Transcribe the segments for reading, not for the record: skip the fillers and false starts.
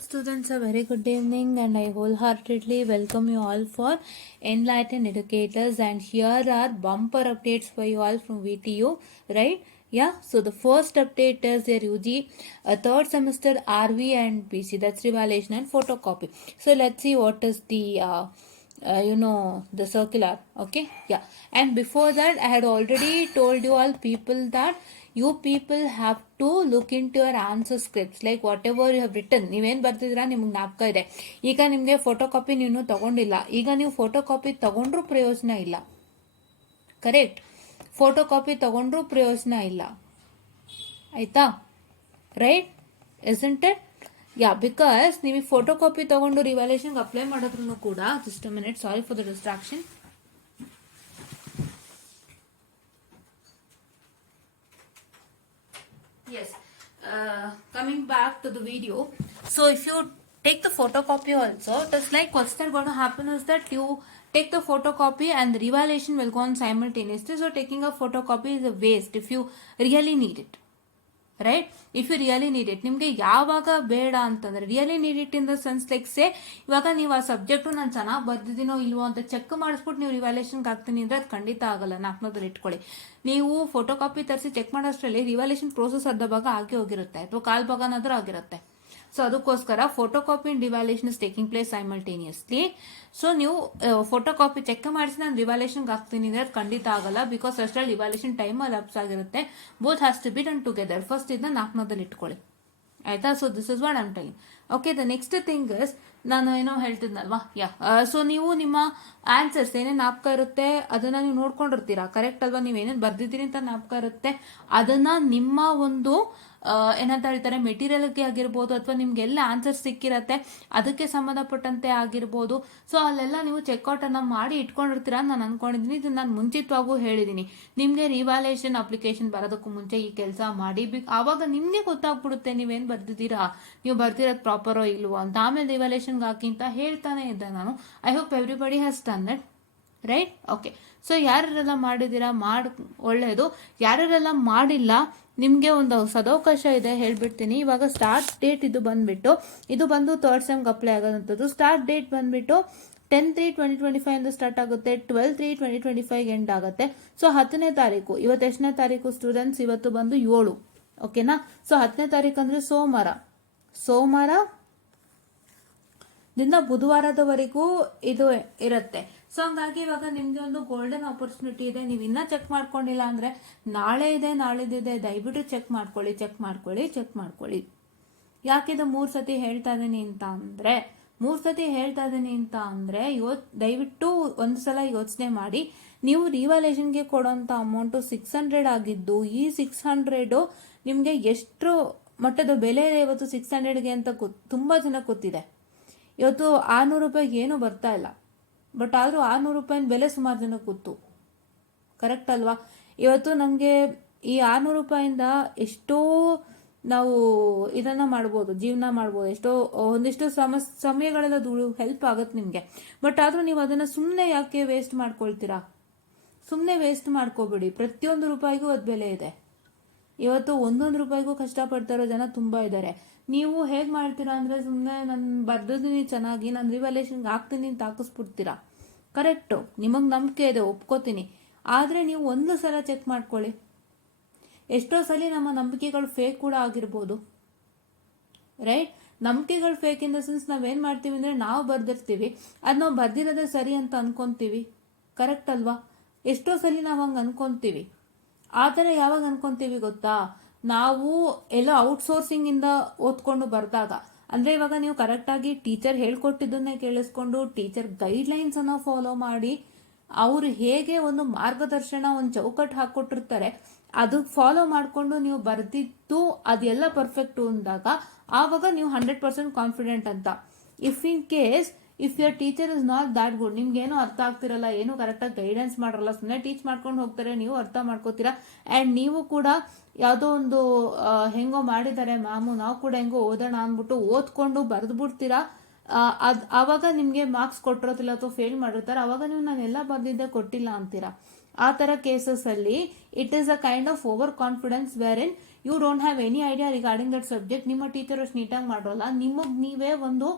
Students, a very good evening, and I wholeheartedly welcome you all for Enlightened Educators. And here are bumper updates for you all from VTU, right? Yeah, so the first update is your UG third semester RV and PC, that's revaluation and photocopy. So let's see what is the the circular. Okay, yeah, and before that I had already told you all people that you people have to look into your answer scripts, like whatever you have written, ನೀವೇನು ಬರ್ತಿದ್ದೀರಾ ನಿಮ್ಗೆ ಜ್ಞಾಪಕ ಇದೆ. ಈಗ ನಿಮಗೆ photo copy ನೀವು ತಗೊಂಡಿಲ್ಲ, ಈಗ ನೀವು ಫೋಟೋ ಕಾಪಿ ತಗೊಂಡ್ರೂ ಪ್ರಯೋಜನ ಇಲ್ಲ. ಕರೆಕ್ಟ್, ಫೋಟೋ ಕಾಪಿ ತಗೊಂಡ್ರೂ ಪ್ರಯೋಜನ ಇಲ್ಲ, ಆಯ್ತಾ? Right, isn't it? Yeah, because ನೀವು ಫೋಟೋ ಕಾಪಿ ತಗೊಂಡು ರಿವ್ಯಾಲ್ಯೂಯೇಷನ್ಗೆ ಅಪ್ಲೈ ಮಾಡೋದ್ರೂ ಕೂಡ, just a minute, sorry for the distraction. Yes, coming back to the video. So if you take the photocopy also, it is like what's that going to happen is that you take the photocopy and the revaluation will go on simultaneously. So taking a photocopy is a waste if you really need it. Right, if you really need it. ನಿಮಗೆ ಯಾವಾಗ ಬೇಡ ಅಂತಂದ್ರೆ, really need it in the sense like say, ಇವಾಗ ನೀವು ಆ subject ನಾನು ಚೆನ್ನಾಗಿ ಬರ್ದಿದ್ದೀನೋ ಇಲ್ವೋ ಅಂತ ಚೆಕ್ ಮಾಡಿಸ್ಬಿಟ್ಟು ನೀವು ರಿವ್ಯಾಲ್ಯೂಯೇಷನ್ಗೆ ಹಾಕ್ತೀನಿ ಅಂದರೆ ಅದು ಖಂಡಿತ ಆಗಲ್ಲ. ನಾಲ್ಕನೇದಲ್ಲಿ ಇಟ್ಕೊಳ್ಳಿ. ನೀವು ಫೋಟೋ ಕಾಪಿ ತರಿಸಿ ಚೆಕ್ ಮಾಡೋಷ್ಟರಲ್ಲಿ ರಿವ್ಯಾಲ್ಯೂಯೇಷನ್ ಪ್ರೋಸೆಸ್ ಅರ್ಧ ಭಾಗ ಆಗಿ ಹೋಗಿರುತ್ತೆ, ಅಥವಾ ಕಾಲ್ ಭಾಗನಾದ್ರೂ ಆಗಿರುತ್ತೆ. ಸೊ ಅದಕ್ಕೋಸ್ಕರ photo copy and revaluation is taking place simultaneously. So ನೀವು ಫೋಟೋ ಕಾಪಿ ಚೆಕ್ ಮಾಡಿಸಿ ನಾನು ರಿವ್ಯಾಲ್ಯೂಯೇಷನ್ಗೆ ಹಾಕ್ತೀನಿ ಅಂದ್ರೆ ಅದು ಖಂಡಿತ ಆಗಲ್ಲ, ಬಿಕಾಸ್ ಅಷ್ಟರಲ್ಲಿ ರಿವ್ಯಾಲ್ಯೂಯೇಷನ್ ಟೈಮ್ ಲ್ಯಾಪ್ಸ್ ಆಗಿರುತ್ತೆ. Both has to be done together. First ಇದನ್ನ ನಾಲ್ಕನೇದಲ್ಲಿ ಇಟ್ಕೊಳ್ಳಿ, ಆಯ್ತಾ? So this is what I am telling. Okay, the next thing is, ನಾನು ಏನೋ ಹೇಳ್ತಿದ್ನಲ್ವಾ, ಯಾ, ಸೊ ನೀವು ನಿಮ್ಮ ಆನ್ಸರ್ಸ್ ಏನೇನು ಜ್ಞಾಪಕ ಇರುತ್ತೆ ಅದನ್ನ ನೀವು ನೋಡ್ಕೊಂಡಿರ್ತೀರಾ, ಕರೆಕ್ಟ್ ಅಲ್ವಾ? ನೀವೇನೇನು ಬರ್ದಿದ್ದೀರಿ ಅಂತ ಜ್ಞಾಪಕ ಇರುತ್ತೆ, ಅದನ್ನ ನಿಮ್ಮ ಒಂದು ಏನಂತ ಹೇಳ್ತಾರೆ ಮೆಟೀರಿಯಲ್ಗೆ ಆಗಿರ್ಬೋದು, ಅಥವಾ ನಿಮ್ಗೆ ಎಲ್ಲ ಆನ್ಸರ್ ಸಿಕ್ಕಿರತ್ತೆ ಅದಕ್ಕೆ ಸಂಬಂಧಪಟ್ಟಂತೆ ಆಗಿರ್ಬೋದು. ಸೊ ಅಲ್ಲೆಲ್ಲ ನೀವು ಚೆಕ್ಔಟ್ ಅನ್ನ ಮಾಡಿ ಇಟ್ಕೊಂಡಿರ್ತೀರಾ ನಾನು ಅನ್ಕೊಂಡಿದ್ದೀನಿ. ಇದು ನಾನು ಮುಂಚಿತವಾಗೂ ಹೇಳಿದ್ದೀನಿ, ನಿಮಗೆ ರಿವ್ಯಾಲ್ಯೂಯೇಷನ್ ಅಪ್ಲಿಕೇಶನ್ ಬರೋದಕ್ಕೂ ಮುಂಚೆ ಈ ಕೆಲಸ ಮಾಡಿ. ಆವಾಗ ನಿಮ್ಗೆ ಗೊತ್ತಾಗ್ಬಿಡುತ್ತೆ ನೀವೇನು ಬರ್ದಿದ್ದೀರಾ, ನೀವು ಬರ್ದಿರೋದು ಪ್ರಾಪರೋ ಇಲ್ವೋ ಅಂತ. ಆಮೇಲೆ ರಿವ್ಯಾಲ್ಯೂಯೇಷನ್ಗೆ ಹಾಕಿ ಅಂತ ಹೇಳ್ತಾನೆ ಇದ್ದೆ ನಾನು. I hope everybody has done that, right? Okay, so ಯಾರೆಲ್ಲ ಮಾಡಿದ್ದೀರಾ ಒಳ್ಳೆಯದು. ಯಾರೆಲ್ಲ ಮಾಡಿಲ್ಲ ನಿಮಗೆ ಒಂದು ಸದಾವಕಾಶ ಇದೆ, ಹೇಳ್ಬಿಡ್ತೀನಿ. ಇವಾಗ ಸ್ಟಾರ್ಟ್ ಡೇಟ್ ಇದು ಬಂದು ಥರ್ಡ್ ಸೆಮ್ಗೆ ಅಪ್ಲೈ ಆಗೋದಂಥದ್ದು. ಸ್ಟಾರ್ಟ್ ಡೇಟ್ ಬಂದ್ಬಿಟ್ಟು 10/3/2025 ಅಂತ ಸ್ಟಾರ್ಟ್ ಆಗುತ್ತೆ, 12/3/2025 ಎಂಡ್ ಆಗುತ್ತೆ. ಸೊ 10ನೇ ತಾರೀಕು, ಇವತ್ತು ಎಷ್ಟನೇ ತಾರೀಕು ಸ್ಟೂಡೆಂಟ್ಸ್? ಇವತ್ತು ಬಂದು 7, ಓಕೆನಾ? ಸೊ 10ನೇ ತಾರೀಕು ಅಂದ್ರೆ ಸೋಮವಾರ ದಿಂದ ಬುಧವಾರದವರೆಗೂ ಇದು ಇರುತ್ತೆ. ಸೊ ಹಂಗಾಗಿ ಇವಾಗ ನಿಮ್ಗೆ ಒಂದು ಗೋಲ್ಡನ್ ಆಪರ್ಚುನಿಟಿ ಇದೆ. ನೀವು ಇನ್ನೂ ಚೆಕ್ ಮಾಡ್ಕೊಂಡಿಲ್ಲ ಅಂದ್ರೆ ನಾಳೆ ಇದೆ, ನಾಳಿದ್ದಿದೆ, ದಯವಿಟ್ಟು ಚೆಕ್ ಮಾಡ್ಕೊಳ್ಳಿ. ಯಾಕಿದು 3 ಸತಿ ಹೇಳ್ತಾ ಇದ್ದೀನಿ ಅಂತ ಅಂದ್ರೆ ದಯವಿಟ್ಟು ಒಂದ್ಸಲ ಯೋಚನೆ ಮಾಡಿ. ನೀವು ರಿವ್ಯಾಲ್ಯೂಯೇಷನ್ಗೆ ಕೊಡೋಂಥ ಅಮೌಂಟು 600 ಆಗಿದ್ದು, ಈ 600 ನಿಮಗೆ ಎಷ್ಟು ಮಟ್ಟದ ಬೆಲೆ ಇದೆ ಇವತ್ತು 600ಗೆ ಅಂತ ತುಂಬಾ ಜನ ಗೊತ್ತಿದೆ. ಇವತ್ತು 600 ರೂಪಾಯಿಗೆ ಏನು ಬರ್ತಾ ಇಲ್ಲ, ಬಟ್ ಆದರೂ 600 ರೂಪಾಯಿನ ಬೆಲೆ ಸುಮಾರು ಜನಕ್ಕೆ ಗೊತ್ತು, ಕರೆಕ್ಟ್ ಅಲ್ವಾ? ಇವತ್ತು ನಮಗೆ ಈ 600 ರೂಪಾಯಿಂದ ಎಷ್ಟೋ ನಾವು ಇದನ್ನ ಮಾಡ್ಬೋದು, ಜೀವನ ಮಾಡ್ಬೋದು, ಎಷ್ಟೋ ಒಂದಿಷ್ಟು ಸಮಯಗಳೆಲ್ಲ ಹೆಲ್ಪ್ ಆಗುತ್ತೆ ನಿಮಗೆ. ಬಟ್ ಆದರೂ ನೀವು ಅದನ್ನ ಸುಮ್ಮನೆ ಯಾಕೆ ವೇಸ್ಟ್ ಮಾಡ್ಕೊಳ್ತೀರಾ? ಸುಮ್ಮನೆ ವೇಸ್ಟ್ ಮಾಡ್ಕೋಬೇಡಿ. ಪ್ರತಿಯೊಂದು ರೂಪಾಯಿಗೂ ಅದು ಬೆಲೆ ಇದೆ. ಇವತ್ತು 1 ರೂಪಾಯಿಗೂ ಕಷ್ಟಪಡ್ತಾ ಇರೋ ಜನ ತುಂಬಾ ಇದ್ದಾರೆ. ನೀವು ಹೇಗೆ ಮಾಡ್ತೀರಾ ಅಂದ್ರೆ, ಸುಮ್ಮನೆ ನಾನು ಬರ್ದಿದ್ದೀನಿ ಚೆನ್ನಾಗಿ, ನಾನು ರಿವ್ಯಾಲ್ಯೂಯೇಷನ್ಗೆ ಹಾಕ್ತೀನಿ ಅಂತ ಹಾಕಿಸ್ಬಿಡ್ತೀರಾ. ಕರೆಕ್ಟು, ನಿಮಗೆ ನಂಬಿಕೆ ಇದೆ, ಒಪ್ಕೋತೀನಿ. ಆದರೆ ನೀವು ಒಂದು ಸಲ ಚೆಕ್ ಮಾಡ್ಕೊಳ್ಳಿ. ಎಷ್ಟೋ ಸಲ ನಮ್ಮ ನಂಬಿಕೆಗಳು ಫೇಕ್ ಕೂಡ ಆಗಿರ್ಬೋದು, ರೈಟ್? ನಂಬಿಕೆಗಳು ಫೇಕ್ ಇನ್ ದ ಸೆನ್ಸ್ ನಾವೇನು ಮಾಡ್ತೀವಿ ಅಂದರೆ, ನಾವು ಬರ್ದಿರ್ತೀವಿ, ಅದು ನಾವು ಬರ್ದಿರೋದೇ ಸರಿ ಅಂತ ಅನ್ಕೊಂತೀವಿ, ಕರೆಕ್ಟ್ ಅಲ್ವಾ? ಎಷ್ಟೋ ಸಲ ನಾವು ಹಂಗೆ ಅನ್ಕೊಂತೀವಿ. ಆ ಥರ ಯಾವಾಗ ಅನ್ಕೊಂತೀವಿ ಗೊತ್ತಾ? ನಾವು ಎಲ್ಲ ಔಟ್ಸೋರ್ಸಿಂಗ್ ಇಂದ ಓದ್ಕೊಂಡು ಬರ್ದಾಗ, ಅಂದ್ರೆ ಇವಾಗ ನೀವು ಕರೆಕ್ಟಾಗಿ ಟೀಚರ್ ಹೇಳ್ಕೊಟ್ಟಿದ್ದನ್ನೇ ಕೇಳಿಸ್ಕೊಂಡು, ಟೀಚರ್ ಗೈಡ್ಲೈನ್ಸ್ ಅನ್ನ ಫಾಲೋ ಮಾಡಿ, ಅವರು ಹೇಗೆ ಒಂದು ಮಾರ್ಗದರ್ಶನ, ಒಂದು ಚೌಕಟ್ಟು ಹಾಕೊಟ್ಟಿರ್ತಾರೆ, ಅದು ಫಾಲೋ ಮಾಡಿಕೊಂಡು ನೀವು ಬರ್ದಿದ್ದು ಅದೆಲ್ಲ ಪರ್ಫೆಕ್ಟ್ ಅಂದಾಗ ಆವಾಗ ನೀವು 100% ಕಾನ್ಫಿಡೆಂಟ್ ಅಂತ. If in case your teacher is not that good, ನಿಮ್ಗೆ ಏನೋ ಅರ್ಥ ಆಗ್ತಿರಲ್ಲ, ಏನು ಕರೆಕ್ಟಾಗಿ ಗೈಡೆನ್ಸ್ ಮಾಡಲ್ಲ, ಸುಮ್ಮನೆ ಟೀಚ್ ಮಾಡ್ಕೊಂಡು ಹೋಗ್ತಾರೆ, ನೀವು ಅರ್ಥ ಮಾಡ್ಕೋತೀರಾ, ಆ್ಯಂಡ್ ನೀವು ಕೂಡ ಯಾವುದೋ ಒಂದು ಹೆಂಗೋ ಮಾಡಿದ್ದಾರೆ ಮ್ಯಾಮು, ನಾವು ಕೂಡ ಹೆಂಗೋ ಓದೋಣ ಅಂದ್ಬಿಟ್ಟು ಓದ್ಕೊಂಡು ಬರೆದ್ಬಿಡ್ತೀರಾ. ಆವಾಗ ನಿಮಗೆ ಮಾರ್ಕ್ಸ್ ಕೊಟ್ಟಿರೋದಿಲ್ಲ ಅಥವಾ ಫೇಲ್ ಮಾಡಿರ್ತಾರೆ, ಆವಾಗ ನೀವು ನಾನೆಲ್ಲ ಬರ್ದಿದ್ದೆ ಕೊಟ್ಟಿಲ್ಲ ಅಂತೀರಾ. ಆ ಥರ ಕೇಸಸ್ ಅಲ್ಲಿ it is a kind of over confidence where in you don't have any idea regarding that subject, ನಿಮ್ಮ ಟೀಚರ್ ಅಷ್ಟು ನೀಟಾಗಿ ಮಾಡೋಲ್ಲ, ನಿಮಗೆ ನೀವೇ ಒಂದು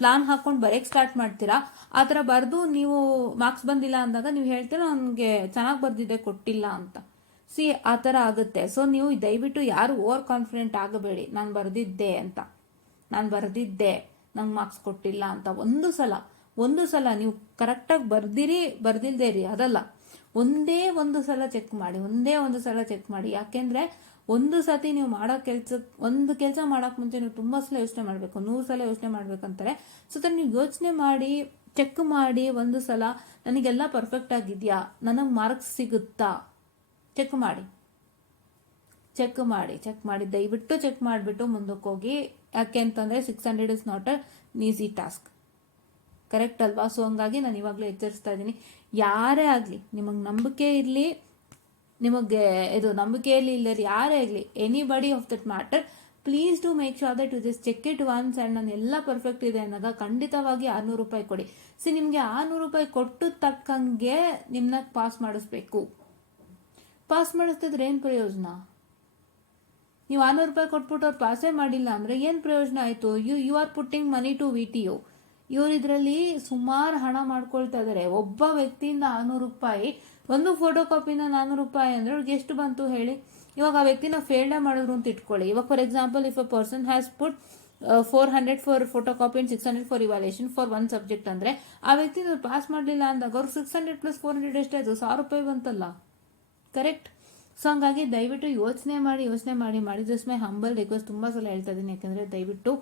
ಪ್ಲಾನ್ ಹಾಕೊಂಡು ಬರೆಯಕ್ಕೆ ಸ್ಟಾರ್ಟ್ ಮಾಡ್ತೀರಾ. ಆ ಥರ ಬರೆದು ನೀವು ಮಾರ್ಕ್ಸ್ ಬಂದಿಲ್ಲ ಅಂದಾಗ ನೀವು ಹೇಳ್ತೀರಾ ನನಗೆ ಚೆನ್ನಾಗಿ ಬರ್ದಿದೆ ಕೊಟ್ಟಿಲ್ಲ ಅಂತ. ಸಿ ಆ ಥರ ಆಗುತ್ತೆ. ಸೊ ನೀವು ದಯವಿಟ್ಟು ಯಾರು ಓವರ್ ಕಾನ್ಫಿಡೆಂಟ್ ಆಗಬೇಡಿ, ನಾನು ಬರೆದಿದ್ದೆ ನಂಗೆ ಮಾರ್ಕ್ಸ್ ಕೊಟ್ಟಿಲ್ಲ ಅಂತ. ಒಂದು ಸಲ ನೀವು ಕರೆಕ್ಟಾಗಿ ಬರ್ದಿಲ್ದೇ ಇರಿ, ಅದಲ್ಲ, ಒಂದೇ ಒಂದು ಸಲ ಚೆಕ್ ಮಾಡಿ. ಯಾಕೆಂದ್ರೆ ಒಂದು ಸತಿ ನೀವು ಮಾಡೋ ಒಂದು ಕೆಲಸ ಮಾಡೋಕೆ ಮುಂಚೆ ನೀವು ತುಂಬ ಸಲ ಯೋಚನೆ ಮಾಡಬೇಕು, 100 ಸಲ ಯೋಚನೆ ಮಾಡ್ಬೇಕಂತಾರೆ. ಸೊ ನೀವು ಯೋಚನೆ ಮಾಡಿ ಚೆಕ್ ಮಾಡಿ, ಒಂದು ಸಲ ನನಗೆಲ್ಲ ಪರ್ಫೆಕ್ಟ್ ಆಗಿದೆಯಾ, ನನಗೆ ಮಾರ್ಕ್ಸ್ ಸಿಗುತ್ತಾ, ಚೆಕ್ ಮಾಡಿ ದಯವಿಟ್ಟು ಚೆಕ್ ಮಾಡಿಬಿಟ್ಟು ಮುಂದಕ್ಕೆ ಹೋಗಿ. ಯಾಕೆ ಅಂತಂದರೆ 600 is not a easy task, correct ಅಲ್ವಾ? ಸೊ ಹಂಗಾಗಿ ನಾನು ಇವಾಗಲೂ ಎಚ್ಚರಿಸ್ತಾ ಇದ್ದೀನಿ, ಯಾರೇ ಆಗಲಿ ನಿಮಗೆ ನಂಬಿಕೆ ಇರಲಿ, ನಿಮಗೆ ಇದು ನಂಬಿಕೆಯಲ್ಲಿ ಇಲ್ಲರಿ ಯಾರೇ ಆಗಲಿ, anybody of that matter, please to make sure that you just check it once and ನಾನು ಎಲ್ಲ ಪರ್ಫೆಕ್ಟ್ ಇದೆ ಅನ್ನೋದಾಗ ಖಂಡಿತವಾಗಿ 600 ರೂಪಾಯಿ ಕೊಡಿ. ನಿಮಗೆ 600 ರೂಪಾಯಿ ಕೊಟ್ಟು ತಕ್ಕಂಗೆ ನಿಮ್ಮನ್ನ ಪಾಸ್ ಮಾಡಿಸ್ಬೇಕು. ಪಾಸ್ ಮಾಡಿಸ್ತಿದ್ರೆ ಏನು ಪ್ರಯೋಜನ? ನೀವು 600 ರೂಪಾಯಿ ಕೊಟ್ಬಿಟ್ಟು ಅವ್ರು ಪಾಸೇ ಮಾಡಿಲ್ಲ ಅಂದರೆ ಏನು ಪ್ರಯೋಜನ ಆಯಿತು? You are putting money to VTU. ಇವರು ಇದರಲ್ಲಿ ಸುಮಾರು ಹಣ ಮಾಡ್ಕೊಳ್ತಾ ಇದ್ದಾರೆ. ಒಬ್ಬ ವ್ಯಕ್ತಿಯಿಂದ 600 ರೂಪಾಯಿ, ಒಂದು ಫೋಟೋ ಕಾಪಿನ 400 ರೂಪಾಯಿ ಅಂದರೆ ಅವ್ರಿಗೆ ಎಷ್ಟು ಬಂತು ಹೇಳಿ? ಇವಾಗ ಆ ವ್ಯಕ್ತಿನ ಫೇಲ್ಡೇ ಮಾಡಿದ್ರು ಅಂತ ಇಟ್ಕೊಳ್ಳಿ. ಇವಾಗ for example, if a person has put 400 for photo copy and 600 for evaluation for one subject ಅಂದರೆ ಆ ವ್ಯಕ್ತಿ ಪಾಸ್ ಮಾಡಲಿಲ್ಲ ಅಂದಾಗ ಅವ್ರು 600 + 400 ಎಷ್ಟಾಯ್ತು? 1000 ರೂಪಾಯಿ ಬಂತಲ್ಲ, ಕರೆಕ್ಟ್? ಸೊ ಹಂಗಾಗಿ ದಯವಿಟ್ಟು ಯೋಚನೆ ಮಾಡಿ ಜಸ್ಟ್ ಮೈ ಹಂಬಲ್ ರಿಕ್ವೆಸ್ಟ್. ತುಂಬ ಸಲ ಹೇಳ್ತಾ ಇದ್ದೀನಿ, ಯಾಕಂದರೆ ದಯವಿಟ್ಟು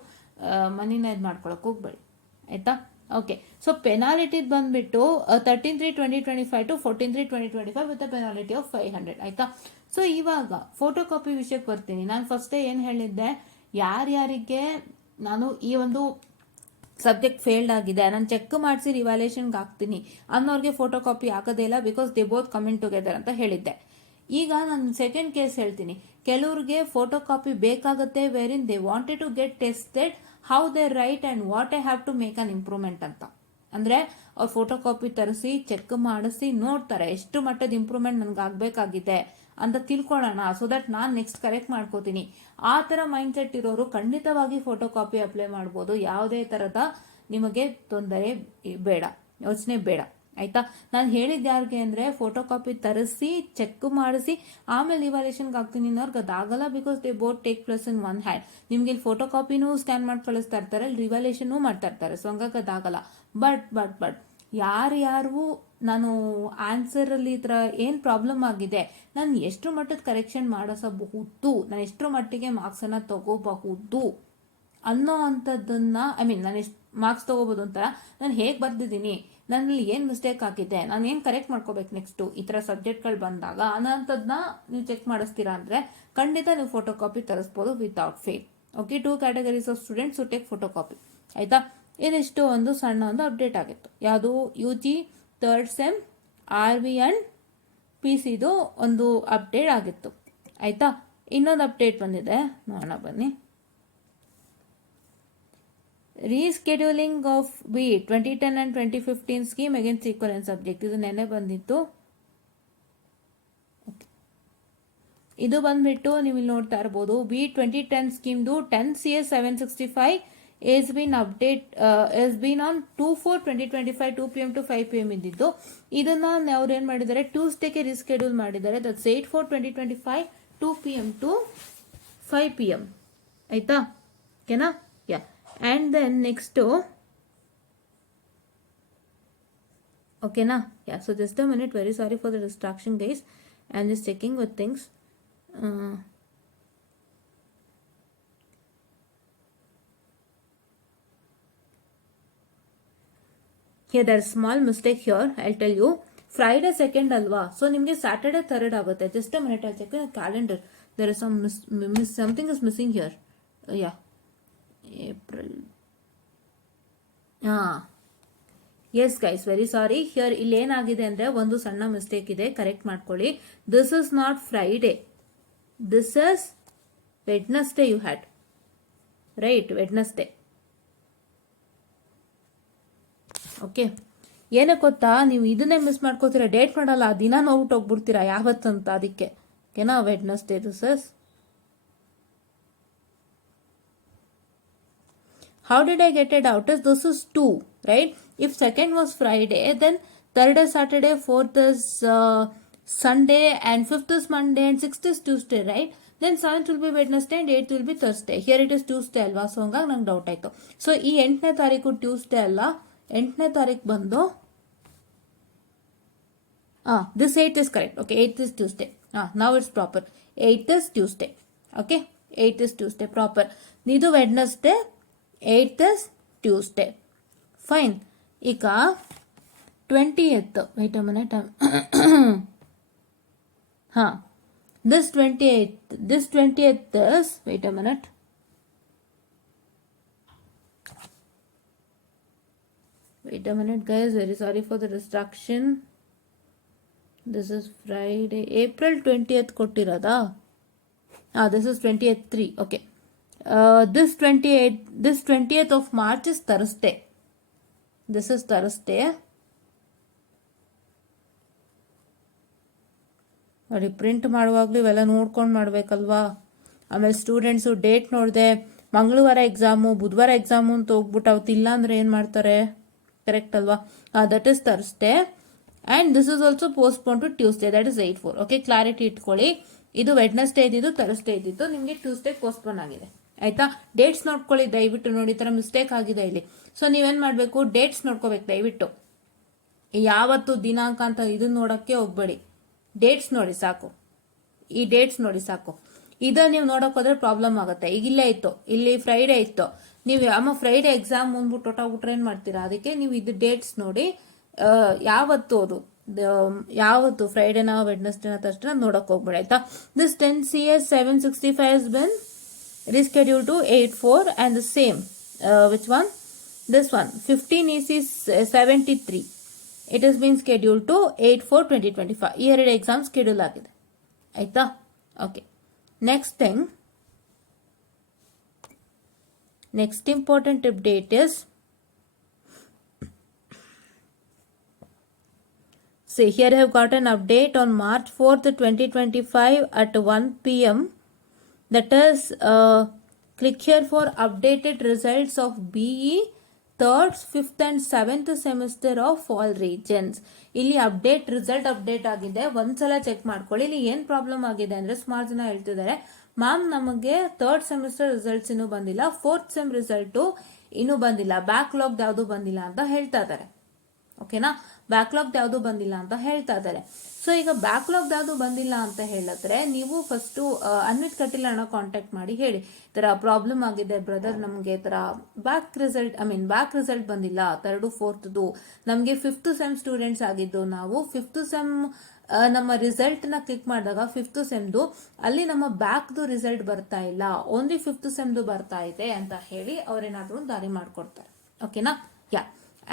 ಮನಿನ ಇದು ಮಾಡ್ಕೊಳಕ್ಕೆ ಹೋಗ್ಬೇಡಿ, ಆಯಿತಾ? ಓಕೆ. ಸೊ ಪೆನಾಲಿಟಿ ಬಂದ್ಬಿಟ್ಟು 13/3/2025 to 14/3/2025 ವಿತ್ ಅ ಪೆನಾಲಿಟಿ ಆಫ್ 500, ಆಯಿತಾ? ಸೊ ಇವಾಗ ಫೋಟೋ ಕಾಪಿ ವಿಷಯಕ್ಕೆ ಬರ್ತೀನಿ. ನಾನು ಫಸ್ಟೇ ಏನು ಹೇಳಿದ್ದೆ, ಯಾರ್ಯಾರಿಗೆ ನಾನು ಈ ಒಂದು ಸಬ್ಜೆಕ್ಟ್ ಫೇಲ್ಡ್ ಆಗಿದೆ, ನಾನು ಚೆಕ್ ಮಾಡಿಸಿ ರಿವ್ಯಾಲ್ಯೂಯೇಷನ್ಗೆ ಹಾಕ್ತೀನಿ ಅನ್ನೋರಿಗೆ ಫೋಟೋ ಕಾಪಿ ಹಾಕೋದೇ ಇಲ್ಲ, because they both coming together ಅಂತ ಹೇಳಿದ್ದೆ. ಈಗ ನಾನು ಸೆಕೆಂಡ್ ಕೇಸ್ ಹೇಳ್ತೀನಿ. ಕೆಲವ್ರಿಗೆ ಫೋಟೋ ಕಾಪಿ ಬೇಕಾಗುತ್ತೆ, where in they wanted to get tested how they write and what I have to make an improvement ಅಂತ. ಅಂದರೆ ಅವ್ರು ಫೋಟೋ ಕಾಪಿ ತರಿಸಿ ಚೆಕ್ ಮಾಡಿಸಿ ನೋಡ್ತಾರೆ ಎಷ್ಟು ಮಟ್ಟದ ಇಂಪ್ರೂವ್ಮೆಂಟ್ ನನಗೆ ಆಗಬೇಕಾಗಿದೆ ಅಂತ ತಿಳ್ಕೊಳ್ಳೋಣ, ಸೊ ದಟ್ ನಾನು ನೆಕ್ಸ್ಟ್ ಕರೆಕ್ಟ್ ಮಾಡ್ಕೋತೀನಿ. ಆ ಥರ ಮೈಂಡ್ ಸೆಟ್ ಇರೋರು ಖಂಡಿತವಾಗಿ ಫೋಟೋ ಕಾಪಿ ಅಪ್ಲೈ ಮಾಡ್ಬೋದು. ಯಾವುದೇ ಥರದ ನಿಮಗೆ ತೊಂದರೆ ಬೇಡ, ಯೋಚನೆ ಬೇಡ, ಆಯಿತಾ? ನಾನು ಹೇಳಿದ್ದು ಯಾರಿಗೆ ಅಂದರೆ, ಫೋಟೋ ಕಾಪಿ ತರಿಸಿ ಚೆಕ್ ಮಾಡಿಸಿ ಆಮೇಲೆ ಇವಾಲ್ಯೂಯೇಷನ್ಗೆ ಹಾಕ್ತೀನಿ ಅನ್ನೋರ್ಗೆ ಅದಾಗಲ್ಲ, because they both take plus in one hand. ನಿಮ್ಗೆ ಇಲ್ಲಿ ಫೋಟೋ ಕಾಪಿನೂ ಸ್ಕ್ಯಾನ್ ಮಾಡಿ ಕಳಿಸ್ತಾ ಇರ್ತಾರೆ, ಇಲ್ಲಿ ರಿವ್ಯಾಲ್ಯೂಯೇಷನ್ನೂ ಮಾಡ್ತಾ ಇರ್ತಾರೆ. ಸೊ ಹಂಗಾಗಿ ಅದಾಗಲ್ಲ. ಬಟ್ ಯಾರ್ಯಾರು ನಾನು ಆನ್ಸರಲ್ಲಿ ಈ ಥರ ಏನು ಪ್ರಾಬ್ಲಮ್ ಆಗಿದೆ, ನಾನು ಎಷ್ಟು ಮಟ್ಟದ ಕರೆಕ್ಷನ್ ಮಾಡಿಸಬಹುದು, ನಾನು ಎಷ್ಟರ ಮಟ್ಟಿಗೆ ಮಾರ್ಕ್ಸನ್ನು ತಗೋಬಹುದು ಅನ್ನೋ ಅಂಥದ್ದನ್ನು, ನಾನು ಎಷ್ಟು ಮಾರ್ಕ್ಸ್ ತೊಗೋಬೋದು ಅಂತ, ನಾನು ಹೇಗೆ ಬರ್ದಿದ್ದೀನಿ, ನನ್ನಲ್ಲಿ ಏನು ಮಿಸ್ಟೇಕ್ ಆಗಿದೆ, ನಾನು ಏನು ಕರೆಕ್ಟ್ ಮಾಡ್ಕೋಬೇಕು ನೆಕ್ಸ್ಟು, ಈ ಥರ ಸಬ್ಜೆಕ್ಟ್ಗಳು ಬಂದಾಗ ಅನ್ನೋಂಥದ್ದನ್ನ ನೀವು ಚೆಕ್ ಮಾಡಿಸ್ತೀರಾ ಅಂದರೆ ಖಂಡಿತ ನೀವು ಫೋಟೋ ಕಾಪಿ ತರಿಸ್ಬೋದು without fail. Okay, 2 categories of students take photo copy, ಆಯಿತಾ? ಇದಿಷ್ಟು ಒಂದು ಸಣ್ಣ ಒಂದು ಅಪ್ಡೇಟ್ ಆಗಿತ್ತು. ಯಾವುದು UG 3rd sem RV and PCದು ಒಂದು ಅಪ್ಡೇಟ್ ಆಗಿತ್ತು, ಆಯಿತಾ? ಇನ್ನೊಂದು ಅಪ್ಡೇಟ್ ಬಂದಿದೆ, ನೋಡೋಣ ಬನ್ನಿ. Rescheduling of BE 2010 and 2015 scheme against equivalence subject, ಇದು ನೆನ್ನೆ ಬಂದಿತ್ತು. ಇದು ಬಂದ್ಬಿಟ್ಟು ನೀವು ಇಲ್ಲಿ ನೋಡ್ತಾ ಇರ್ಬೋದು, BE 2010 ಸ್ಕೀಮ್ದು 10 CS 765 has been on 2/4/2025 2 PM to 5 PM ಇದ್ದಿದ್ದು. ಇದನ್ನ ಅವ್ರು ಏನು ಮಾಡಿದ್ದಾರೆ, ಟ್ಯೂಸ್ಡೇಗೆ ರೀಸ್ಕೆಡ್ಯೂಲ್ ಮಾಡಿದ್ದಾರೆ. ದಟ್ಸ್ 8/4/2025 2 PM to 5 PM, ಆಯ್ತಾ? ಓಕೆನಾ? ಯಾ. And then next, ಓಕೆನಾ? Yeah, so just a minute, very sorry for the distraction guys, I'm just checking with things. Here there is small mistake here, I'll tell you. Friday 2nd ಅಲ್ವಾ, so ನಿಮಗೆ Saturday 3rd ಆಗುತ್ತೆ. Just a minute, I'll check the calendar. There is some something is missing here. Yeah, April. Yes guys, very sorry. Here ಇಲ್ಲಿ ಏನಾಗಿದೆ ಅಂದರೆ ಒಂದು ಸಣ್ಣ mistake ಇದೆ, correct ಮಾಡ್ಕೊಳ್ಳಿ. This is not Friday, this is Wednesday you had, right? Wednesday. Okay, ಏನಕ್ಕೆ ಗೊತ್ತಾ, ನೀವು ಇದನ್ನೇ ಮಿಸ್ ಮಾಡ್ಕೋತೀರಾ, ಡೇಟ್ ಮಾಡಲ್ಲ, ದಿನ ನೋಡ್ಬಿಟ್ಟು ಹೋಗ್ಬಿಡ್ತೀರಾ ಯಾವತ್ತಂತ. ಅದಕ್ಕೆ Okay, now Wednesday this is. How did I get it out? This is 2, right? If second was Friday, then third is Saturday, fourth is Sunday, and fifth is Monday, and sixth is Tuesday, right? Then 7th will be Wednesday and 8th will be Thursday. Here it is Tuesday ಅಲ್ವಾ, so ಹಂಗಾಗಿ ನಂಗೆ doubt ಆಯಿತು. So ಈ 8ನೇ ತಾರೀಕು Tuesday ಅಲ್ಲ, 8ನೇ ತಾರೀಕು ಬಂದು this 8 is correct. Okay, 8th is Tuesday. Now it's proper. 8th is Tuesday. Okay, 8th is Tuesday proper. Nidu Wednesday, 8th is Tuesday. Fine. Ika 20th. Wait a minute. This 20th is, wait a minute. Wait a minute, guys. Very sorry for the distraction. This is Friday. April 20th ಕೊಟ್ಟಿರೋದಾ? This is 20th 3. Okay. This 20th of March is Thursday. This is Thursday. ನೋಡಿ, print ಮಾಡುವಾಗಲೂ ಇವೆಲ್ಲ ನೋಡ್ಕೊಂಡು ಮಾಡಬೇಕಲ್ವಾ? ಆಮೇಲೆ students date ನೋಡಿದೆ, ಮಂಗಳವಾರ exam, ಬುಧವಾರ exam ಅಂತ ಹೋಗ್ಬಿಟ್ಟು ಅವತ್ತಿಲ್ಲ ಅಂದರೆ ಏನು ಮಾಡ್ತಾರೆ? ಕರೆಕ್ಟ್ ಅಲ್ವಾ? That is Thursday. And this is also postponed to Tuesday, that is 8/4. Okay, clarity ಇಟ್ಕೊಳ್ಳಿ. ಇದು ವೆಡ್ನೆಸ್ಡೇ ಇದ್ದಿದ್ದು, ಥರ್ಸ್ಡೇ ಇದ್ದಿದ್ದು, ನಿಮಗೆ ಟ್ಯೂಸ್ಡೇ ಪೋಸ್ಟ್ಪೋನ್ ಆಗಿದೆ. ಆಯ್ತಾ? ಡೇಟ್ಸ್ ನೋಡ್ಕೊಳ್ಳಿ ದಯವಿಟ್ಟು. ನೋಡಿ, ಈ ಥರ ಮಿಸ್ಟೇಕ್ ಆಗಿದೆ ಇಲ್ಲಿ. ಸೊ ನೀವೇನು ಮಾಡಬೇಕು? ಡೇಟ್ಸ್ ನೋಡ್ಕೋಬೇಕು ದಯವಿಟ್ಟು. ಯಾವತ್ತು ದಿನಾಂಕ ಅಂತ ಇದನ್ನ ನೋಡೋಕ್ಕೆ ಹೋಗ್ಬೇಡಿ. ಡೇಟ್ಸ್ ನೋಡಿ ಸಾಕು. ಈ ಡೇಟ್ಸ್ ನೋಡಿ ಸಾಕು. ಇದನ್ನ ನೀವು ನೋಡೋಕೆ ಹೋದ್ರೆ ಪ್ರಾಬ್ಲಮ್ ಆಗುತ್ತೆ. ಈಗ ಇಲ್ಲೇ ಇತ್ತು, ಇಲ್ಲಿ ಫ್ರೈಡೇ ಇತ್ತು. ನೀವು ಫ್ರೈಡೇ ಎಕ್ಸಾಮ್ ಮುಂದ್ಬಿಟ್ಟು ಹೊಟ್ಟೋಗ್ಬಿಟ್ರೆ ಏನು ಮಾಡ್ತೀರಾ? ಅದಕ್ಕೆ ನೀವು ಇದು ಡೇಟ್ಸ್ ನೋಡಿ ಯಾವತ್ತು ಫ್ರೈಡೇನಾ, ವೆಡ್ನೆಸ್ಡೇನಾ, ಥರ್ಸ್ಡೇನಾ ನೋಡಕ್ ಹೋಗ್ಬೇಡ. ಆಯ್ತಾ? This 10 CS 765 has been rescheduled to 8/4 and the same which one? This one 15 EC 73 it has been scheduled to 8/4/2025. ಈ ಎರಡು ಎಕ್ಸಾಮ್ ಸ್ಕೆಡ್ಯೂಲ್ ಆಗಿದೆ. ಆಯ್ತಾ? Okay, next important update is, see, here I have got an update on March 4th, 2025 at 1 p.m. That is, click here for updated results of BE 3rd, 5th and 7th semester of all regions. ಇಲ್ಲಿ result update ಆಗಿದೆ. ಒಂದ್ಸಲ check ಮಾಡ್ಕೊಳ್ಳಿ. ಇಲ್ಲಿ ಏನ್ problem ಆಗಿದೆ ಅಂದ್ರೆ, ಸುಮಾರು ಜನ ಹೇಳ್ತಿದ್ದಾರೆ, ಮ್ಯಾಮ್ ನಮಗೆ 3rd ಸೆಮಿಸ್ಟರ್ ರಿಸಲ್ಟ್ಸ್ ಇನ್ನೂ ಬಂದಿಲ್ಲ, 4th ಸೆಮ್ ರಿಸಲ್ಟು ಇನ್ನೂ ಬಂದಿಲ್ಲ, ಬ್ಯಾಕ್ಲಾಗ್ ಯಾವುದು ಬಂದಿಲ್ಲ ಅಂತ ಹೇಳ್ತಾ ಇದ್ದಾರೆ. ಓಕೆನಾ? ಬ್ಯಾಕ್ಲಾಗ್ ಯಾವುದು ಬಂದಿಲ್ಲ ಅಂತ ಹೇಳ್ತಾ ಇದ್ದಾರೆ. ಸೊ ಈಗ ಬ್ಯಾಕ್ಲಾಗ್ ಯಾವುದು ಬಂದಿಲ್ಲ ಅಂತ ಹೇಳಿದ್ರೆ, ನೀವು ಫಸ್ಟು ಅನ್ವಿತ್ ಕಟೀಲ್ ಅಣ್ಣ ಕಾಂಟ್ಯಾಕ್ಟ್ ಮಾಡಿ ಹೇಳಿ, ಈ ಥರ ಪ್ರಾಬ್ಲಮ್ ಆಗಿದೆ ಬ್ರದರ್, ನಮಗೆ ಈ ಥರ ಬ್ಯಾಕ್ ರಿಸಲ್ಟ್ ಬಂದಿಲ್ಲ 3rd 4th. ನಮಗೆ 5th ಸೆಮ್ ಸ್ಟೂಡೆಂಟ್ಸ್ ಆಗಿದ್ದು, ನಾವು 5th ಸೆಮ್ ನಮ್ಮ ರಿಸಲ್ಟ್ ನ ಕ್ಲಿಕ್ ಮಾಡಿದಾಗ 5th ಸೆಮ್ದು ಅಲ್ಲಿ ನಮ್ಮ ಬ್ಯಾಕ್ದು ರಿಸಲ್ಟ್ ಬರ್ತಾ ಇಲ್ಲ, ಓನ್ಲಿ 5th ಸೆಮ್ದು ಬರ್ತಾ ಇದೆ ಅಂತ ಹೇಳಿ ಅವ್ರೇನಾದ್ರೂ ದಾರಿ ಮಾಡ್ಕೊಡ್ತಾರೆ. ಓಕೆನಾ? ಯಾ.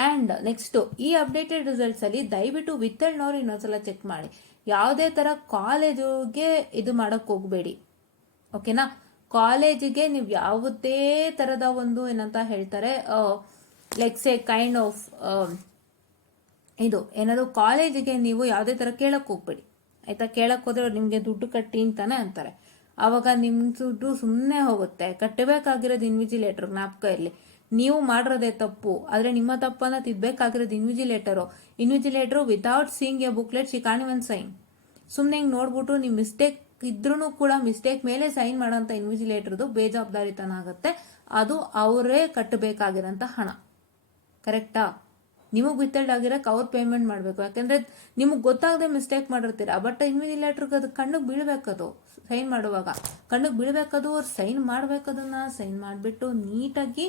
ಆ್ಯಂಡ್ ನೆಕ್ಸ್ಟು, ಈ ಅಪ್ಡೇಟೆಡ್ ರಿಸಲ್ಟ್ಸ್ ಅಲ್ಲಿ ದಯವಿಟ್ಟು ವಿತ್ತಲ್ನವ್ರು ಇನ್ನೊಂದ್ಸಲ ಚೆಕ್ ಮಾಡಿ. ಯಾವುದೇ ಥರ ಕಾಲೇಜಿಗೆ ಇದು ಮಾಡೋಕ್ಕೆ ಹೋಗಬೇಡಿ. ಓಕೆನಾ? ಕಾಲೇಜಿಗೆ ನೀವು ಯಾವುದೇ ಥರದ ಒಂದು ಏನಂತ ಹೇಳ್ತಾರೆ, ಲೆಟ್ಸ್ ಎ ಕೈಂಡ್ ಆಫ್ ಇದು ಏನಾದ್ರು ಕಾಲೇಜಿಗೆ ನೀವು ಯಾವುದೇ ಥರ ಕೇಳಕ್ಕೆ ಹೋಗ್ಬೇಡಿ. ಆಯ್ತಾ? ಕೇಳಕ್ಕೆ ಹೋದ್ರೆ ನಿಮಗೆ ದುಡ್ಡು ಕಟ್ಟಿ ಅಂತಾನೆ ಅಂತಾರೆ. ಆವಾಗ ನಿಮ್ಮ ದುಡ್ಡು ಸುಮ್ಮನೆ ಹೋಗುತ್ತೆ. ಕಟ್ಟಬೇಕಾಗಿರೋದು ಇನ್ವಿಜಿಲೇಟರ್, ಜ್ಞಾಪಕ ಇರಲಿ. ನೀವು ಮಾಡಿರೋದೇ ತಪ್ಪು, ಆದರೆ ನಿಮ್ಮ ತಪ್ಪನ್ನ ತಿದ್ದಬೇಕಾಗಿರೋದು invigilator without seeing a booklet she can't even sign. ಸುಮ್ಮನೆ ಹಿಂಗೆ ನೋಡ್ಬಿಟ್ಟು ನಿಮ್ಮ ಮಿಸ್ಟೇಕ್ ಇದ್ರೂ ಕೂಡ ಮಿಸ್ಟೇಕ್ ಮೇಲೆ ಸೈನ್ ಮಾಡೋಂಥ ಇನ್ವಿಜಿಲೇಟರ್ದು ಬೇಜವಾಬ್ದಾರಿತನ ಆಗುತ್ತೆ. ಅದು ಅವರೇ ಕಟ್ಟಬೇಕಾಗಿರೋಂಥ ಹಣ. ಕರೆಕ್ಟಾ? ನಿಮಗೆ ವಿತಲ್ಡ್ ಆಗಿರೋಕೆ ಅವ್ರು ಪೇಮೆಂಟ್ ಮಾಡಬೇಕು. ಯಾಕಂದರೆ ನಿಮಗೆ ಗೊತ್ತಾಗದೆ ಮಿಸ್ಟೇಕ್ ಮಾಡಿರ್ತೀರ. ಬಟ್ ಇನ್ವಿಜಿಲೇಟರ್ಗೆ ಅದು ಕಣ್ಣಿಗೆ ಬೀಳಬೇಕದು, ಸೈನ್ ಮಾಡುವಾಗ ಕಣ್ಣಿಗೆ ಬೀಳಬೇಕದು. ಅವ್ರು ಸೈನ್ ಮಾಡಬೇಕದನ್ನ ಸೈನ್ ಮಾಡಿಬಿಟ್ಟು ನೀಟಾಗಿ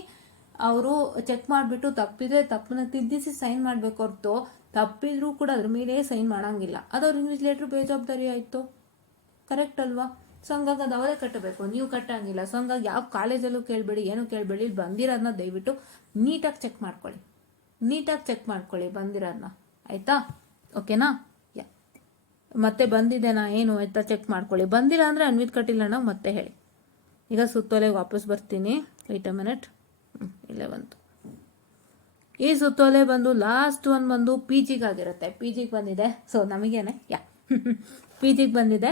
ಅವರು ಚೆಕ್ ಮಾಡಿಬಿಟ್ಟು ತಪ್ಪಿದ್ರೆ ತಪ್ಪನ್ನ ತಿದ್ದಿಸಿ ಸೈನ್ ಮಾಡಬೇಕು ಹೊರತು, ತಪ್ಪಿದ್ರೂ ಕೂಡ ಅದ್ರ ಮೇಲೆ ಸೈನ್ ಮಾಡೋಂಗಿಲ್ಲ. ಅದು ಅವ್ರ ಇನ್ವಿಜಿಲೇಟರ್ ಬೇಜವಾಬ್ದಾರಿ ಆಯಿತು. ಕರೆಕ್ಟ್ ಅಲ್ವಾ? ಸೊ ಹಂಗಾಗಿ ಅದು ಅವರೇ ಕಟ್ಟಬೇಕು, ನೀವು ಕಟ್ಟಂಗಿಲ್ಲ. ಸೊ ಹಂಗಾಗಿ ಯಾವ ಕಾಲೇಜಲ್ಲೂ ಕೇಳಬೇಡಿ, ಏನೂ ಕೇಳಬೇಡಿ. ಇಲ್ಲಿ ಬಂದಿರೋದನ್ನ ದಯವಿಟ್ಟು ನೀಟಾಗಿ ಚೆಕ್ ಮಾಡ್ಕೊಳ್ಳಿ ಬಂದಿರೋದನ್ನ. ಆಯಿತಾ? ಓಕೆನಾ? ಯಾ. ಮತ್ತೆ ಬಂದಿದೆನಾ ಏನು ಆಯ್ತಾ ಚೆಕ್ ಮಾಡ್ಕೊಳ್ಳಿ. ಬಂದಿಲ್ಲ ಅಂದರೆ ಅನ್ವಿತ್ ಕಟೀಲ್ ಅಣ್ಣ ಮತ್ತೆ ಹೇಳಿ. ಈಗ ಸುತ್ತೋಲೆಗೆ ವಾಪಸ್ ಬರ್ತೀನಿ. Wait a minute. ಇಲ್ಲೇ ಬಂತು. ಈ ಸುತ್ತೋಲೆ ಬಂದು ಲಾಸ್ಟ್ ಒನ್ ಬಂದು ಪಿ ಜಿಗಾಗಿರುತ್ತೆ. ಪಿ ಜಿಗೆ ಬಂದಿದೆ. ಸೊ ನಮಗೇನೆ ಯಾ ಪಿ ಜಿಗೆ ಬಂದಿದೆ.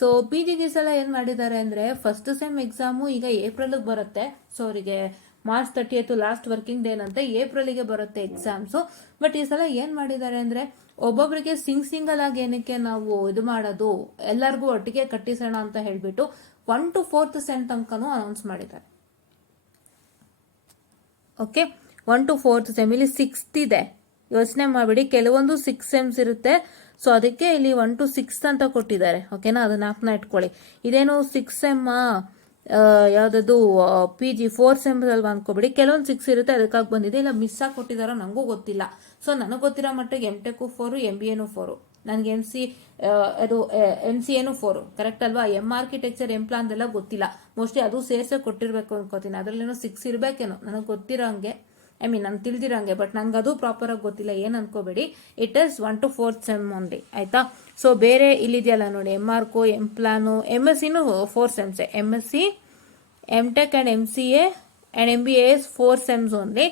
ಸೊ ಪಿ ಜಿಗೆ ಸಲ ಏನು ಮಾಡಿದ್ದಾರೆ ಅಂದರೆ ಫಸ್ಟ್ ಸೆಮ್ ಎಕ್ಸಾಮು ಈಗ ಏಪ್ರಿಲ್ಗೆ ಬರುತ್ತೆ. ಸೊ ಅವರಿಗೆ ಮಾರ್ಚ್ 30 ಲಾಸ್ಟ್ ವರ್ಕಿಂಗ್ ಡೇ ನಂತೆ ಏಪ್ರಿಲ್ಗೆ ಬರುತ್ತೆ ಎಕ್ಸಾಮ್ಸು. ಬಟ್ ಈ ಸಲ ಏನು ಮಾಡಿದ್ದಾರೆ ಅಂದರೆ ಒಬ್ಬೊಬ್ಬರಿಗೆ ಸಿಂಗಲ್ ಆಗಿ ಏನಕ್ಕೆ ನಾವು ಇದು ಮಾಡೋದು, ಎಲ್ಲರಿಗೂ ಒಟ್ಟಿಗೆ ಕಟ್ಟಿಸೋಣ ಅಂತ ಹೇಳಿಬಿಟ್ಟು 1 to 4th ಸೆಮ್ ತನಕನೂ ಅನೌನ್ಸ್ ಮಾಡಿದ್ದಾರೆ. Okay, 1 to 4th sem. ಇಲ್ಲಿ 6th ಇದೆ, ಯೋಚನೆ ಮಾಡಿಬಿಡಿ. ಕೆಲವೊಂದು 6 ಸೆಮ್ಸ್ ಇರುತ್ತೆ, ಸೊ ಅದಕ್ಕೆ ಇಲ್ಲಿ 1 to 6 ಅಂತ ಕೊಟ್ಟಿದ್ದಾರೆ. ಓಕೆನಾ, ಅದನ್ನ ಜ್ಞಾಪನ ಇಟ್ಕೊಳ್ಳಿ. ಇದೇನು 6 ಸೆಮ್ ಯಾವುದದು ಪಿ ಜಿ 4 ಸೆಮ್ಸ್ ಅಲ್ವಾ ಅನ್ಕೋಬಿಡಿ. ಕೆಲವೊಂದು 6 ಇರುತ್ತೆ, ಅದಕ್ಕಾಗಿ ಬಂದಿದೆ. ಇಲ್ಲ ಮಿಸ್ ಆಗಿ ಕೊಟ್ಟಿದಾರೋ ನನಗೂ ಗೊತ್ತಿಲ್ಲ. ಸೊ ನನಗೆ ಗೊತ್ತಿರೋ ಮಟ್ಟಿಗೆ MTech 4, MBA 4, ನನಗೆ ಅದು MCA 4 ಕರೆಕ್ಟ್ ಅಲ್ವಾ. ಆರ್ಕಿಟೆಕ್ಚರ್ ಪ್ಲಾನ್ ಎಲ್ಲ ಗೊತ್ತಿಲ್ಲ. ಮೋಸ್ಟ್ಲಿ ಅದು ಸೇರ್ಸೇ ಕೊಟ್ಟಿರ್ಬೇಕು ಅನ್ಕೋತೀನಿ. ಅದರಲ್ಲೇನೋ 6 ಇರಬೇಕೇನೋ ನನಗೆ ಗೊತ್ತಿರೋ ಹಂಗೆ, ನಾನು ತಿಳಿದಿರಂಗೆ. ಬಟ್ ನಂಗೆ ಅದು ಪ್ರಾಪರ್ ಆಗಿ ಗೊತ್ತಿಲ್ಲ, ಏನು ಅನ್ಕೋಬೇಡಿ. It is 1 to 4th sem only, ಆಯ್ತಾ. ಸೊ ಬೇರೆ ಇಲ್ಲಿದೆಯಲ್ಲ ನೋಡಿ, MArco, plan, MSc 4 sems. MSc, MTech and MCA and MBA is 4 sems only.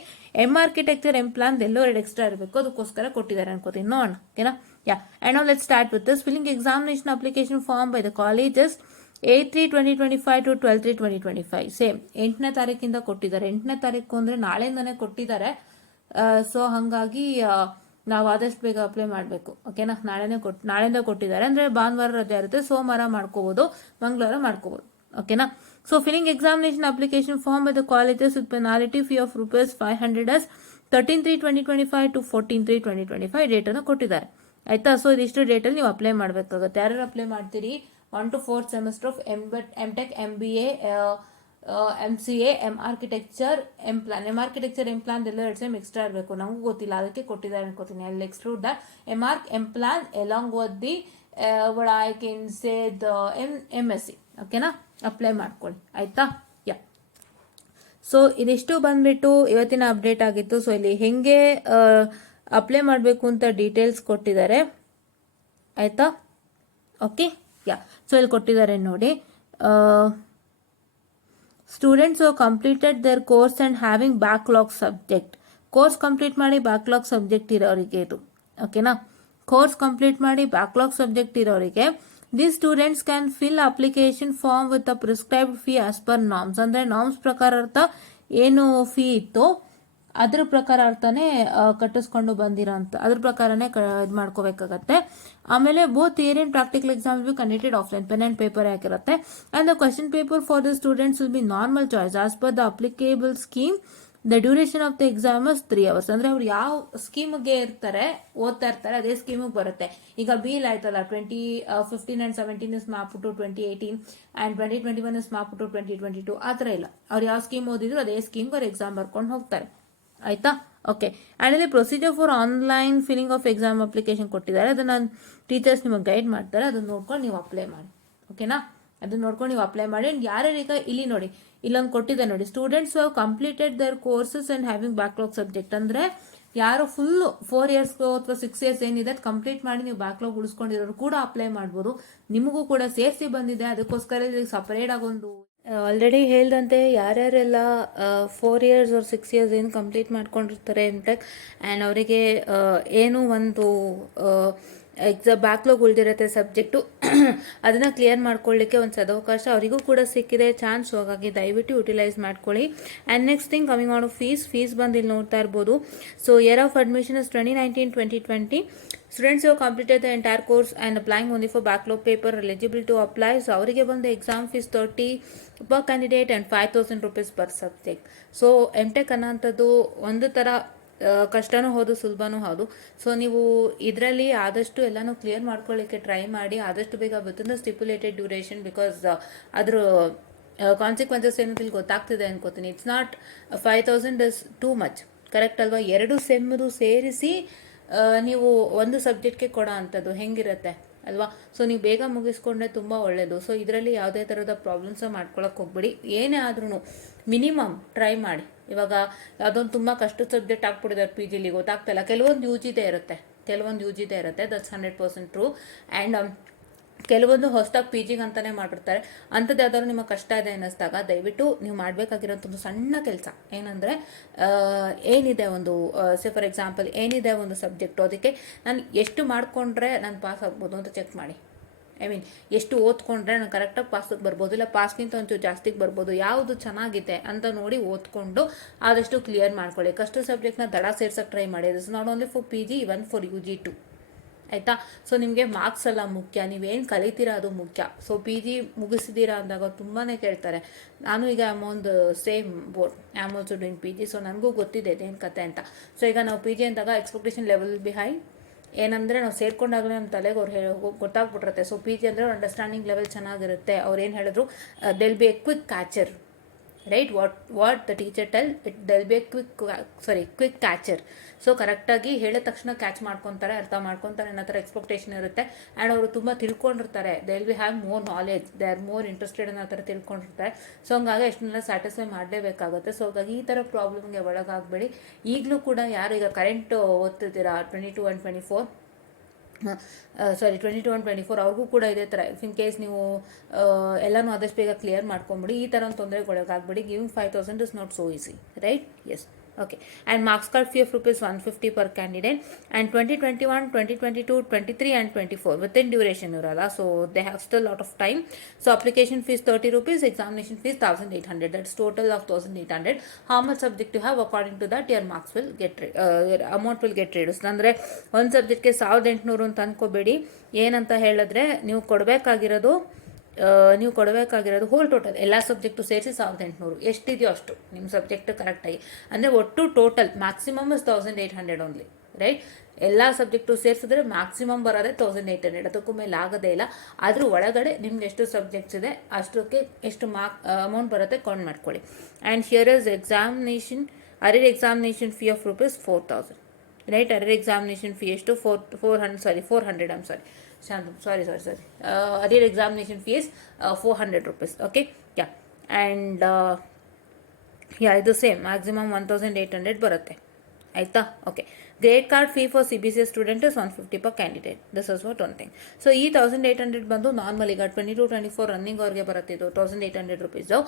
Architecture plan ಎಲ್ಲೋ 2 ಎಕ್ಸ್ಟ್ರಾ ಇರಬೇಕು, ಅದಕ್ಕೋಸ್ಕರ ಕೊಟ್ಟಿದ್ದಾರೆ ಅನ್ಕೋತೀನಿ. ನೋಡೋಣ, ಓಕೆನಾ. ಯಾ, ಅಂಡ್ ನಾವು let's start with this. Filling examination application form by the colleges 8/3/2025 to 12/3/2025. Same 8ನೇ ತಾರೀಕಿಂದ ಕೊಟ್ಟಿದ್ದಾರೆ. 8ನೇ ತಾರೀಕು ಅಂದರೆ ನಾಳೆಯಿಂದನೇ ಕೊಟ್ಟಿದ್ದಾರೆ. ಸೊ ಹಾಗಾಗಿ ನಾವು ಆದಷ್ಟು ಬೇಗ ಅಪ್ಲೈ ಮಾಡಬೇಕು, ಓಕೆನಾ. ನಾಳೆಯಿಂದ ಕೊಟ್ಟಿದ್ದಾರೆ ಅಂದರೆ ಭಾನುವಾರ ರಜೆ ಇರುತ್ತೆ, ಸೋಮವಾರ ಮಾಡ್ಕೋಬೋದು, ಮಂಗಳವಾರ ಮಾಡ್ಕೋಬೋದು, ಓಕೆನಾ. So filling examination application form by the colleges with penalty fee of ₹500 as 13/3/2025 to 14/3/2025 ಡೇಟನ್ನು ಕೊಟ್ಟಿದ್ದಾರೆ, ಆಯ್ತಾ. ಸೊ ಇದಿಷ್ಟು ಡೇಟಲ್ಲಿ ನೀವು ಅಪ್ಲೈ ಮಾಡಬೇಕಾಗುತ್ತೆ. ಯಾರು ಅಪ್ಲೈ ಮಾಡ್ತೀರಿ? 1 to 4th semester of MTech, MBA, MCA, architecture, architecture plan ಎಲ್ಲ 2 ಸೆಮ್ ಎಕ್ಸ್ಟ್ರಾ ಇರಬೇಕು. ನಮಗೂ ಗೊತ್ತಿಲ್ಲ, ಅದಕ್ಕೆ ಕೊಟ್ಟಿದ್ದಾರೆ ಅನ್ಕೋತೀನಿ. I exclude that. Plan along with the what I can say the MSc, ಓಕೆನಾ. ಅಪ್ಲೈ ಮಾಡ್ಕೊಳ್ಳಿ, ಆಯ್ತಾ. ಯಾ, ಸೊ ಇದಿಷ್ಟು ಬಂದ್ಬಿಟ್ಟು ಇವತ್ತಿನ ಅಪ್ಡೇಟ್ ಆಗಿತ್ತು. ಸೊ ಇಲ್ಲಿ ಹೆಂಗೆ ಅಪ್ಲೈ ಮಾಡಬೇಕು ಅಂತ ಡೀಟೇಲ್ಸ್ ಕೊಟ್ಟಿದ್ದಾರೆ, ಆಯ್ತಾ. ಓಕೆ, ಯಾ. ಸೊ ಇಲ್ಲಿ ಕೊಟ್ಟಿದ್ದಾರೆ ನೋಡಿ. Students who completed their course and having backlog subject. Course complete ಮಾಡಿ ಬ್ಯಾಕ್ಲಾಗ್ ಸಬ್ಜೆಕ್ಟ್ ಇರೋರಿಗೆ ಇದು, ಓಕೆನಾ. ಕೋರ್ಸ್ ಕಂಪ್ಲೀಟ್ ಮಾಡಿ ಬ್ಯಾಕ್ಲಾಗ್ ಸಬ್ಜೆಕ್ಟ್ ಇರೋರಿಗೆ these students can fill application form with a prescribed fee as per norms. ಅಂದರೆ ನಾರ್ಮ್ಸ್ ಪ್ರಕಾರ ಅರ್ಥ ಏನು ಫೀ ಇತ್ತು ಅದ್ರ ಪ್ರಕಾರ ಅರ್ಥನೇ ಕಟ್ಟಿಸ್ಕೊಂಡು ಬಂದಿರೋ ಅಂತ, ಅದ್ರ ಪ್ರಕಾರನೇ ಇದು ಮಾಡ್ಕೋಬೇಕಾಗತ್ತೆ. ಆಮೇಲೆ both theory and practical exam will be conducted offline, pen and paper ಆಗಿರುತ್ತೆ. And the question paper for the students will be normal choice as per the applicable scheme. The duration of the exam is 3 hours. ಅಂದ್ರೆ ಅವ್ರು ಯಾವ ಸ್ಕೀಮ್ಗೆ ಓದ್ತಾ ಇರ್ತಾರೆ ಅದೇ ಸ್ಕೀಮಿಗೆ ಬರುತ್ತೆ. ಈಗ bill ಆಯ್ತಲ್ಲ, 2015 and 17 is map to 2018 and 2021 is map to 2022. ಆ ಥರ ಇಲ್ಲ, ಅವ್ರು ಯಾವ ಸ್ಕೀಮ್ ಓದಿದ್ರು ಅದೇ ಸ್ಕೀಮ್ಗೆ ಅವ್ರು ಎಕ್ಸಾಮ್ ಬರ್ಕೊಂಡು ಹೋಗ್ತಾರೆ, ಆಯ್ತಾ. ಓಕೆ, ಆ್ಯಂಡ್ ಇಲ್ಲಿ procedure for online filling of exam application ಕೊಟ್ಟಿದ್ದಾರೆ. ಅದನ್ನ ಟೀಚರ್ಸ್ ನಿಮಗೆ ಗೈಡ್ ಮಾಡ್ತಾರೆ, ಅದನ್ನ ನೋಡ್ಕೊಂಡು ನೀವು ಅಪ್ಲೈ ಮಾಡಿ, ಓಕೆನಾ. ಅದನ್ನ ನೋಡ್ಕೊಂಡು ನೀವು ಅಪ್ಲೈ ಮಾಡಿ. ಯಾರ್ಯಾರೀಗ ಇಲ್ಲಿ ನೋಡಿ, ಇಲ್ಲೊಂದು ಕೊಟ್ಟಿದೆ ನೋಡಿ, students have completed their courses and having backlog subject. ಅಂದ್ರೆ ಯಾರು ಫುಲ್ 4 years ಅಥವಾ 6 years ಏನಿದೆ ಅದು ಕಂಪ್ಲೀಟ್ ಮಾಡಿ ನೀವು ಬ್ಯಾಕ್ಲಾಗ್ ಉಳಿಸ್ಕೊಂಡಿರೋರು ಕೂಡ ಅಪ್ಲೈ ಮಾಡ್ಬೋದು. ನಿಮಗೂ ಕೂಡ ಸೇರಿಸಿ ಬಂದಿದೆ, ಅದಕ್ಕೋಸ್ಕರ ಸಪರೇಟ್ ಆಗೊಂದು ಆಲ್ರೆಡಿ ಹೇಳ್ದಂತೆ ಯಾರ್ಯಾರೆಲ್ಲ 4 years or 6 years ಏನು ಕಂಪ್ಲೀಟ್ ಮಾಡ್ಕೊಂಡಿರ್ತಾರೆ MTech ಆ್ಯಂಡ್ ಅವರಿಗೆ ಏನು ಒಂದು ಬ್ಯಾಕ್ಲಾಗ್ ಉಳಿದಿರುತ್ತೆ ಸಬ್ಜೆಕ್ಟು, ಅದನ್ನು ಕ್ಲಿಯರ್ ಮಾಡ್ಕೊಳ್ಳಿಕ್ಕೆ ಒಂದು ಸದವಕಾಶ ಅವರಿಗೂ ಕೂಡ ಸಿಕ್ಕಿದೆ, ಚಾನ್ಸ್. ಹಾಗಾಗಿ ದಯವಿಟ್ಟು ಯುಟಿಲೈಸ್ ಮಾಡ್ಕೊಳ್ಳಿ. And next thing coming on fees ಬಂದು ಇಲ್ಲಿ ನೋಡ್ತಾ ಇರ್ಬೋದು. So year of admission is 2019-2020. Students have completed the entire course and applying only for backlog paper eligible to apply. So ಅವರಿಗೆ ಬಂದು exam fees 30 per candidate and 5,000 rupees per subject. So MTech ಅನ್ನೋಂಥದ್ದು ಒಂದು ಥರ ಕಷ್ಟನೂ ಹೌದು, ಸುಲಭನೂ ಹೌದು. So ನೀವು ಇದರಲ್ಲಿ ಆದಷ್ಟು ಎಲ್ಲನೂ ಕ್ಲಿಯರ್ ಮಾಡ್ಕೊಳ್ಳಿಕ್ಕೆ ಟ್ರೈ ಮಾಡಿ, ಆದಷ್ಟು ಬೇಗ within the stipulated duration. Because ಅದ್ರ ಕಾನ್ಸಿಕ್ವೆನ್ಸಸ್ ಏನಂತ ಇಲ್ಲಿ ಗೊತ್ತಾಗ್ತಿದೆ ಅನ್ಕೋತೀನಿ. It's not 5,000 is too much, correct ಅಲ್ವಾ. 2 ಸೆಮ್ದು ಸೇರಿಸಿ ನೀವು ಒಂದು ಸಬ್ಜೆಕ್ಟ್ಗೆ ಕೊಡೋ ಅಂಥದ್ದು ಹೆಂಗಿರುತ್ತೆ ಅಲ್ವಾ. ಸೊ ನೀವು ಬೇಗ ಮುಗಿಸ್ಕೊಂಡ್ರೆ ತುಂಬ ಒಳ್ಳೆಯದು. ಸೊ ಇದರಲ್ಲಿ ಯಾವುದೇ ಥರದ ಪ್ರಾಬ್ಲಮ್ಸ ಮಾಡ್ಕೊಳಕ್ಕೆ ಹೋಗ್ಬಿಡಿ. ಏನೇ ಆದ್ರೂ ಮಿನಿಮಮ್ ಟ್ರೈ ಮಾಡಿ. ಇವಾಗ ಯಾವುದೊಂದು ತುಂಬ ಕಷ್ಟದ ಸಬ್ಜೆಕ್ಟ್ ಆಗ್ಬಿಟ್ಟಿದ್ದಾರೆ ಪಿ ಜಿಲಿ, ಗೊತ್ತಾಗ್ತಾಯಿಲ್ಲ. ಕೆಲವೊಂದು ಯುಜಿದೇ ಇರುತ್ತೆ, ದಟ್ಸ್ 100% ಟ್ರೂ. ಆ್ಯಂಡ್ ಕೆಲವೊಂದು ಹೊಸದಾಗಿ ಪಿ ಜಿಗೆ ಅಂತಲೇ ಮಾಡಿರ್ತಾರೆ. ಅಂಥದ್ದು ಯಾವ್ದಾದ್ರು ನಿಮಗೆ ಕಷ್ಟ ಇದೆ ಅನ್ನಿಸ್ದಾಗ ದಯವಿಟ್ಟು ನೀವು ಮಾಡಬೇಕಾಗಿರೋಂಥ ಒಂದು ಸಣ್ಣ ಕೆಲಸ ಏನಂದರೆ, ಏನಿದೆ ಒಂದು ಫಾರ್ ಎಕ್ಸಾಂಪಲ್ ಏನಿದೆ ಒಂದು ಸಬ್ಜೆಕ್ಟು, ಅದಕ್ಕೆ ನಾನು ಎಷ್ಟು ಮಾಡಿಕೊಂಡ್ರೆ ನಾನು ಪಾಸ್ ಆಗ್ಬೋದು ಅಂತ ಚೆಕ್ ಮಾಡಿ. ಐ ಮೀನ್ ಎಷ್ಟು ಓದ್ಕೊಂಡ್ರೆ ನಾನು ಕರೆಕ್ಟಾಗಿ ಪಾಸ್ಗೆ ಬರ್ಬೋದು, ಇಲ್ಲ ಪಾಸ್ಗಿಂತ ಒಂಚೂರು ಜಾಸ್ತಿಗೆ ಬರ್ಬೋದು, ಯಾವುದು ಚೆನ್ನಾಗಿದೆ ಅಂತ ನೋಡಿ ಓದ್ಕೊಂಡು ಆದಷ್ಟು ಕ್ಲಿಯರ್ ಮಾಡ್ಕೊಳ್ಳಿ. ಕಷ್ಟ ಸಬ್ಜೆಕ್ಟ್ನ ದಡ ಸೇರ್ಸೋಕ್ಕೆ ಟ್ರೈ ಮಾಡಿ. This not only for P G, even for U G too, ಆಯಿತಾ. ಸೊ ನಿಮಗೆ ಮಾರ್ಕ್ಸ್ ಎಲ್ಲ ಮುಖ್ಯ, ನೀವೇನು ಕಲಿತೀರಾ ಅದು ಮುಖ್ಯ. ಸೊ ಪಿ ಜಿ ಮುಗಿಸಿದ್ದೀರಾ ಅಂದಾಗ ತುಂಬಾ ಕೇಳ್ತಾರೆ. ನಾನು ಈಗ ಒಂದು same board I am also doing P G, so ನನಗೂ ಗೊತ್ತಿದೆ ಇದೇನು ಕತೆ ಅಂತ. ಸೊ ಈಗ ನಾವು ಪಿ ಜಿ ಅಂದಾಗ ಎಕ್ಸ್ಪೆಕ್ಟೇಷನ್ ಲೆವೆಲ್ ಬಿ ಹೈ, ಏನಂದರೆ ನಾವು ಸೇರ್ಕೊಂಡಾಗಲೇ ನಮ್ಮ ತಲೆಗೆ ಅವ್ರು ಗೊತ್ತಾಗ್ಬಿಟ್ಟಿರುತ್ತೆ. ಸೊ ಪಿ ಜಿ ಅಂದರೆ ಅಂಡರ್ಸ್ಟ್ಯಾಂಡಿಂಗ್ ಲೆವೆಲ್ ಚೆನ್ನಾಗಿರುತ್ತೆ. ಅವ್ರು ಏನು ಹೇಳಿದ್ರು, they'll be a quick catcher, right, what the teacher tell it, they'll be a quick catcher. So ಕರೆಕ್ಟಾಗಿ ಹೇಳಿದ ತಕ್ಷಣ ಕ್ಯಾಚ್ ಮಾಡ್ಕೊತಾರೆ, ಅರ್ಥ ಮಾಡ್ಕೊತಾರೆ ಅನ್ನೋ ಥರ ಎಕ್ಸ್ಪೆಕ್ಟೇಷನ್ ಇರುತ್ತೆ. ಆ್ಯಂಡ್ ಅವರು ತುಂಬ ತಿಳ್ಕೊಂಡಿರ್ತಾರೆ, they will have more knowledge, they are more interested ಅನ್ನೋ ಥರ ತಿಳ್ಕೊಂಡಿರ್ತಾರೆ. ಸೊ ಹಂಗಾಗಿ ಎಷ್ಟನ್ನೆಲ್ಲ ಸ್ಯಾಟಿಸ್ಫೈ ಮಾಡಲೇಬೇಕಾಗುತ್ತೆ. ಸೊ ಹಾಗಾಗಿ ಈ ಥರ ಪ್ರಾಬ್ಲಮ್ಗೆ ಒಳಗಾಗಬೇಡಿ. ಈಗಲೂ ಕೂಡ ಯಾರು ಈಗ ಕರೆಂಟ್ ಓದ್ತಿದ್ದೀರಾ 22 and 24, 22 and 24, ಅವ್ರಿಗೂ ಕೂಡ ಇದೇ ಥರ. ಇನ್ ಕೇಸ್ ನೀವು ಎಲ್ಲನೂ ಆದಷ್ಟು ಬೇಗ ಕ್ಲಿಯರ್ ಮಾಡ್ಕೊಂಬಿಡಿ. ಈ ಥರ ಒಂದು ತೊಂದರೆಗೊಳಗಾಗಬೇಡಿ. Giving 5,000 is not so easy, right? Yes, okay. And marks card fee of rupees 150 per candidate, and 2021, 2022, 23 and 24 within duration irala, so they have still lot of time. So application fees 30 rupees, examination fees 1800, that's total of 1800. How much subject you have, according to that your marks will get amount will get reduced. ಅಂದರೆ ಒಂದು ಸಬ್ಜೆಕ್ಟ್ಗೆ 1800 ಅಂತ ಅನ್ಕೋಬೇಡಿ. ಏನಂತ ಹೇಳಿದ್ರೆ ನೀವು ಕೊಡಬೇಕಾಗಿರೋದು hole total ಎಲ್ಲ subject ಸೇರಿಸಿ 1800 ಎಷ್ಟಿದೆಯೋ ಅಷ್ಟು ನಿಮ್ಮ ಸಬ್ಜೆಕ್ಟ್ ಕರೆಕ್ಟಾಗಿ. ಅಂದರೆ ಒಟ್ಟು total maximum is 1800 only, right? ಎಲ್ಲ ಸಬ್ಜೆಕ್ಟು ಸೇರಿಸಿದ್ರೆ ಮ್ಯಾಕ್ಸಿಮಮ್ ಬರೋದೇ 1800, ಅದಕ್ಕೂ ಮೇಲೆ ಆಗೋದೇ ಇಲ್ಲ. ಅದ್ರ ಒಳಗಡೆ ನಿಮ್ಗೆ ಎಷ್ಟು ಸಬ್ಜೆಕ್ಟ್ಸ್ ಇದೆ ಅಷ್ಟಕ್ಕೆ ಎಷ್ಟು ಅಮೌಂಟ್ ಬರುತ್ತೆ ಕೌಂಟ್ ಮಾಡ್ಕೊಳ್ಳಿ. And here is arrear examination fee of rupees 4000, right? Arrear examination fee ಎಷ್ಟು? 400 I'm sorry. Arrear examination fee is 400 rupees, okay? Yeah, and ಇದು ಸೇಮ್ ಮ್ಯಾಕ್ಸಿಮಮ್ 1800 ಬರುತ್ತೆ, ಆಯಿತಾ? Okay. Grade card fee for CBCS student is 150 per candidate. This is what one thing. So ಈ 1800 ಬಂದು normal ಈಗ 22-24 running ಅವ್ರಿಗೆ ಬರುತ್ತಿದ್ದು 1800 rupees.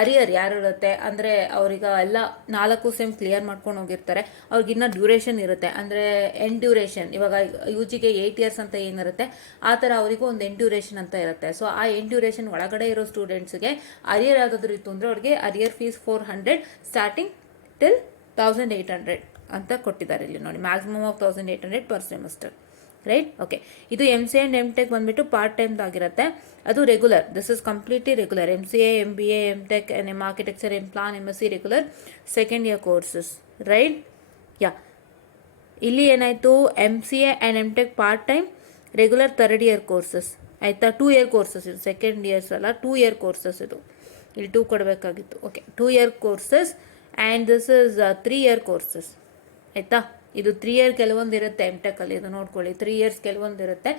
ಅರಿಯರ್ ಯಾರು ಇರುತ್ತೆ ಅಂದರೆ ಅವ್ರಿಗೆ ಎಲ್ಲ 4 ಸೆಮ್ ಕ್ಲಿಯರ್ ಮಾಡ್ಕೊಂಡು ಹೋಗಿರ್ತಾರೆ, ಅವ್ರಿಗಿನ್ನ ಡ್ಯೂರೇಷನ್ ಇರುತ್ತೆ. ಅಂದರೆ ಎಂಡ್ ಡ್ಯೂರೇಷನ್, ಇವಾಗ UGಗೆ 8 years ಅಂತ ಏನಿರುತ್ತೆ ಆ ಥರ ಅವರಿಗೂ ಒಂದು ಎಂಡ್ ಡ್ಯೂರೇಷನ್ ಅಂತ ಇರುತ್ತೆ. ಸೊ ಆ ಎಂಡ್ ಡ್ಯೂರೇಷನ್ ಒಳಗಡೆ ಇರೋ ಸ್ಟೂಡೆಂಟ್ಸ್ಗೆ ಅರಿಯರ್ ಯಾವುದಾದ್ರೂ ಇತ್ತು ಅಂದರೆ ಅವ್ರಿಗೆ ಅರಿಯರ್ ಫೀಸ್ 400 ಸ್ಟಾರ್ಟಿಂಗ್ ಟಿಲ್ 1800 ಅಂತ ಕೊಟ್ಟಿದ್ದಾರೆ ಇಲ್ಲಿ ನೋಡಿ. Maximum of 1800 per semester, right? Okay. ಇದು MCA ಆ್ಯಂಡ್ MTech ಬಂದುಬಿಟ್ಟು ಪಾರ್ಟ್ ಟೈಮ್ದಾಗಿರುತ್ತೆ. ಅದು regular, this is completely regular. MCA, MBA, MTech, NM architecture, M-Plan, MSc regular second year courses, right? Ya, ಇಲ್ಲಿ ಏನಾಯಿತು, MCA ಆ್ಯಂಡ್ MTech part time, regular third year courses, ಆಯಿತಾ? 2 year courses ಇದು, second years ಅಲ್ಲ, 2 year courses ಇದು. ಇಲ್ಲಿ 2 ಕೊಡಬೇಕಾಗಿತ್ತು. Okay, 2 year courses and this is 3 year courses, ಆಯಿತಾ? ಇದು 3 year ಕೆಲವೊಂದು ಇರುತ್ತೆ MTechಲ್ಲಿ, ಇದು ನೋಡ್ಕೊಳ್ಳಿ. 3 years ಕೆಲವೊಂದು ಇರುತ್ತೆ,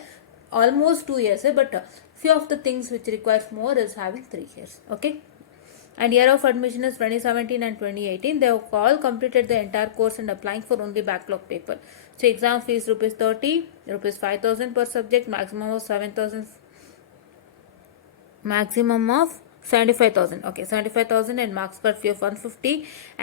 almost 2 years, but few of the things which requires more is having 3 years, okay? And year of admission is 2017 and 2018. They have all completed the entire course and applying for only backlog paper. So exam fees rupees 30, rupees 5,000 per subject, maximum of 7,000, maximum of 75,000. Okay, 75,000 and marks card fee of 150,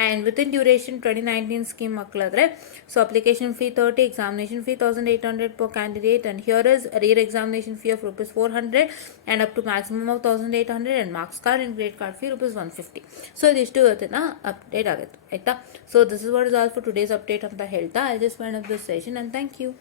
and within duration 2019 scheme makladre. So application fee 30, examination fee 1800 per candidate, and here is arrear examination fee of rupees 400 and up to maximum of 1800, and marks card and grade card fee rupees 150. So ಇದಿಷ್ಟು ಇವತ್ತಿನ update ಆಗುತ್ತೆ, ಆಯಿತಾ? So this is what is all for today's update ಅಂತ ಹೇಳ್ತಾ I'll just wind up this session and thank you.